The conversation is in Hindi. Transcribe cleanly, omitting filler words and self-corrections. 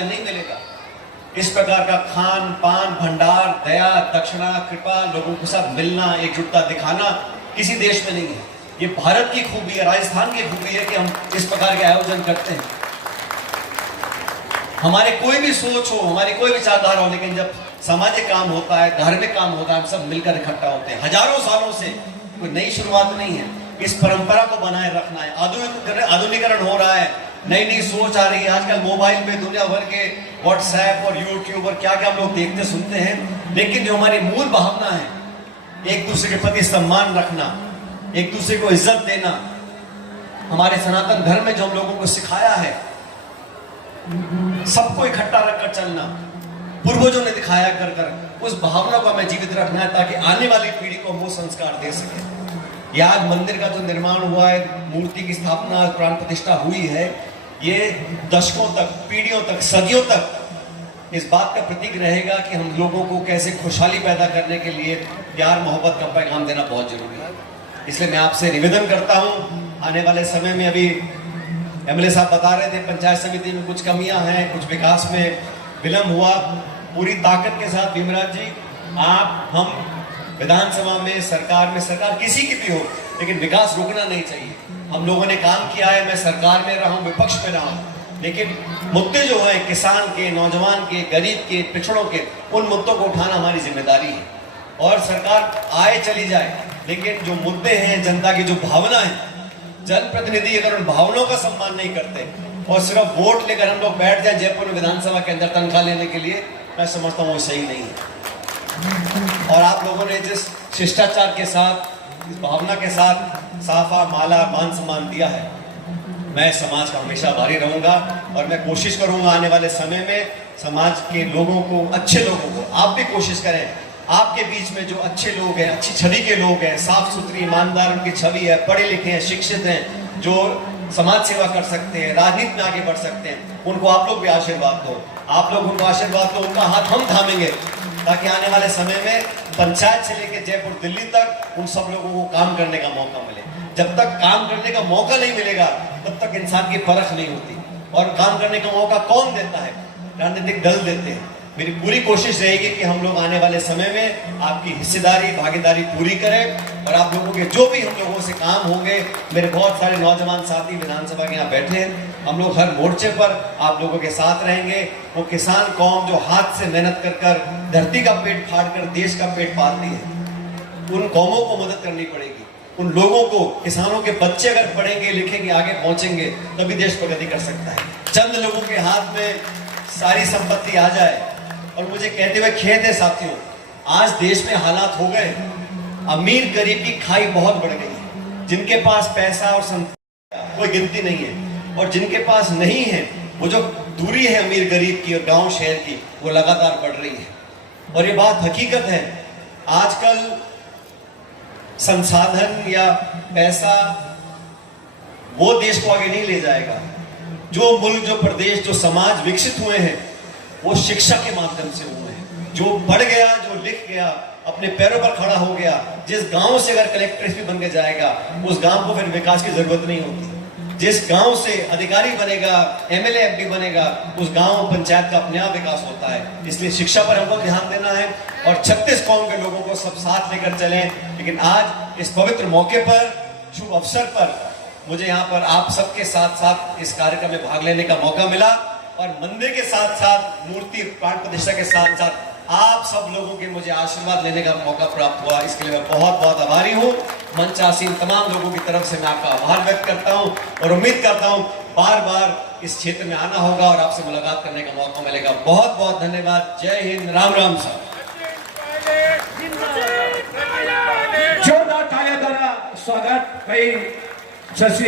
नहीं मिलेगा। इस प्रकार का खान पान भंडार, दया, दक्षिणा, कृपा, लोगों के साथ मिलना, एकजुटता दिखाना किसी देश में नहीं है। ये भारत की खूबी है, राजस्थान की खूबी है कि हम इस प्रकार के आयोजन करते हैं। हमारे कोई भी सोच हो, हमारी कोई विचारधारा हो, लेकिन जब सामाजिक काम होता है, धार्मिक काम होता है, हम सब मिलकर इकट्ठा होते हैं। हजारों सालों से कोई नई शुरुआत नहीं है, इस परंपरा को बनाए रखना है। आधुनिकीकरण हो रहा है, नई नई सोच आ रही है। आजकल मोबाइल में दुनिया भर के व्हाट्सएप और यूट्यूब और क्या क्या हम लोग देखते सुनते हैं, लेकिन जो हमारी मूल भावना है, एक दूसरे के प्रति सम्मान रखना, एक दूसरे को इज्जत देना, हमारे सनातन धर्म में जो हम लोगों को सिखाया है, सबको इकट्ठा रखकर चलना, पूर्वजों ने दिखाया कर कर, उस भावना को हमें जीवित रखना है ताकि आने वाली पीढ़ी को वो संस्कार दे सके। ये आज मंदिर का जो निर्माण हुआ है, मूर्ति की स्थापना, प्राण प्रतिष्ठा हुई है, ये दशकों तक, पीढ़ियों तक, सदियों तक इस बात का प्रतीक रहेगा कि हम लोगों को कैसे खुशहाली पैदा करने के लिए प्यार मोहब्बत का पैगाम देना बहुत जरूरी है। इसलिए मैं आपसे निवेदन करता हूं, आने वाले समय में, अभी एमएलए साहब बता रहे थे पंचायत समिति में कुछ कमियां हैं, कुछ विकास में विलंब हुआ, पूरी ताकत के साथ भीमराज जी, आप, हम विधानसभा में, सरकार किसी की भी हो, लेकिन विकास रुकना नहीं चाहिए। हम लोगों ने काम किया है, मैं सरकार में रहा हूं, विपक्ष में रहा हूं, लेकिन मुद्दे जो है किसान के, नौजवान के, गरीब के, पिछड़ों के, उन मुद्दों को उठाना हमारी जिम्मेदारी है। और सरकार आए चली जाए, लेकिन जो मुद्दे हैं, जनता की जो भावना है, जनप्रतिनिधि अगर उन भावनाओं का सम्मान नहीं करते और सिर्फ वोट लेकर हम लोग बैठ जाए जयपुर विधानसभा के अंदर तनख्वाह लेने के लिए, मैं समझता हूँ वो सही नहीं है। और आप लोगों ने जिस शिष्टाचार के साथ, इस भावना के साथ साफा, माला, मान सम्मान दिया है, मैं समाज का हमेशा आभारी रहूंगा। और मैं कोशिश करूंगा आने वाले समय में समाज के लोगों को, अच्छे लोगों को, आप भी कोशिश करें, आपके बीच में जो अच्छे लोग हैं, अच्छी छवि के लोग हैं, साफ सुथरी ईमानदार उनकी छवि है, पढ़े लिखे हैं, शिक्षित हैं, जो समाज सेवा कर सकते हैं, राजनीति में आगे बढ़ सकते हैं, उनको आप लोग भी आशीर्वाद दो। आप लोग उनको आशीर्वाद दो, उनका हाथ हम थामेंगे, ताकि आने वाले समय में पंचायत से लेकर जयपुर, दिल्ली तक उन सब लोगों को काम करने का मौका मिले। जब तक काम करने का मौका नहीं मिलेगा, तब तक इंसान की परख नहीं होती। और काम करने का मौका कौन देता है? राजनीतिक दल देते हैं। मेरी पूरी कोशिश रहेगी कि हम लोग आने वाले समय में आपकी हिस्सेदारी, भागीदारी पूरी करें, और आप लोगों के जो भी हम लोगों से काम होंगे, मेरे बहुत सारे नौजवान साथी विधानसभा के यहाँ बैठे हैं, हम लोग हर मोर्चे पर आप लोगों के साथ रहेंगे। वो किसान कौम जो हाथ से मेहनत कर कर धरती का पेट फाड़ कर देश का पेट पालती है, उन कौमों को मदद करनी पड़ेगी। उन लोगों को, किसानों के बच्चे अगर पढ़ेंगे, लिखेंगे, आगे पहुंचेंगे, तभी देश प्रगति कर सकता है। चंद लोगों के हाथ में सारी संपत्ति आ जाए, और मुझे कहते हुए खेद है साथियों, आज देश में हालात हो गए, अमीर गरीब की खाई बहुत बढ़ गई है। जिनके पास पैसा और संपत्ति कोई गिनती नहीं है, और जिनके पास नहीं है, वो जो दूरी है अमीर गरीब की और गांव शहर की, वो लगातार बढ़ रही है। और ये बात हकीकत है। आजकल संसाधन या पैसा वो देश को आगे नहीं ले जाएगा। जो मुल्क, जो प्रदेश, जो समाज विकसित हुए हैं, वो शिक्षा के माध्यम से हुए हैं। जो पढ़ गया, जो लिख गया, अपने पैरों पर खड़ा हो गया, जिस गांव से अगर कलेक्टर भी बन के जाएगा, उस गांव को फिर विकास की जरूरत नहीं होती। जिस गांव से अधिकारी बनेगा, एमएलए एमपी बनेगा, उस गांव पंचायत का अपने आप विकास होता है। इसलिए शिक्षा पर हमको ध्यान देना है, और 36 कौम के लोगों को सब साथ लेकर चलें। लेकिन आज इस पवित्र मौके पर, शुभ अवसर पर, मुझे यहाँ पर आप सबके साथ साथ इस कार्यक्रम में भाग लेने का मौका मिला, और मंदिर के साथ साथ, मूर्ति प्राण प्रतिष्ठा के साथ साथ आप सब लोगों के मुझे आशीर्वाद लेने का मौका प्राप्त हुआ। इसके लिए मैं बहुत बहुत आभारी हूँ। मंच आसीन तमाम लोगों की तरफ से मैं आपका आभार व्यक्त करता हूँ, और उम्मीद करता हूँ बार बार इस क्षेत्र में आना होगा और आपसे मुलाकात करने का मौका मिलेगा। बहुत बहुत धन्यवाद। जय हिंद, राम राम साहब। जोरदार तालियों द्वारा स्वागत भाई।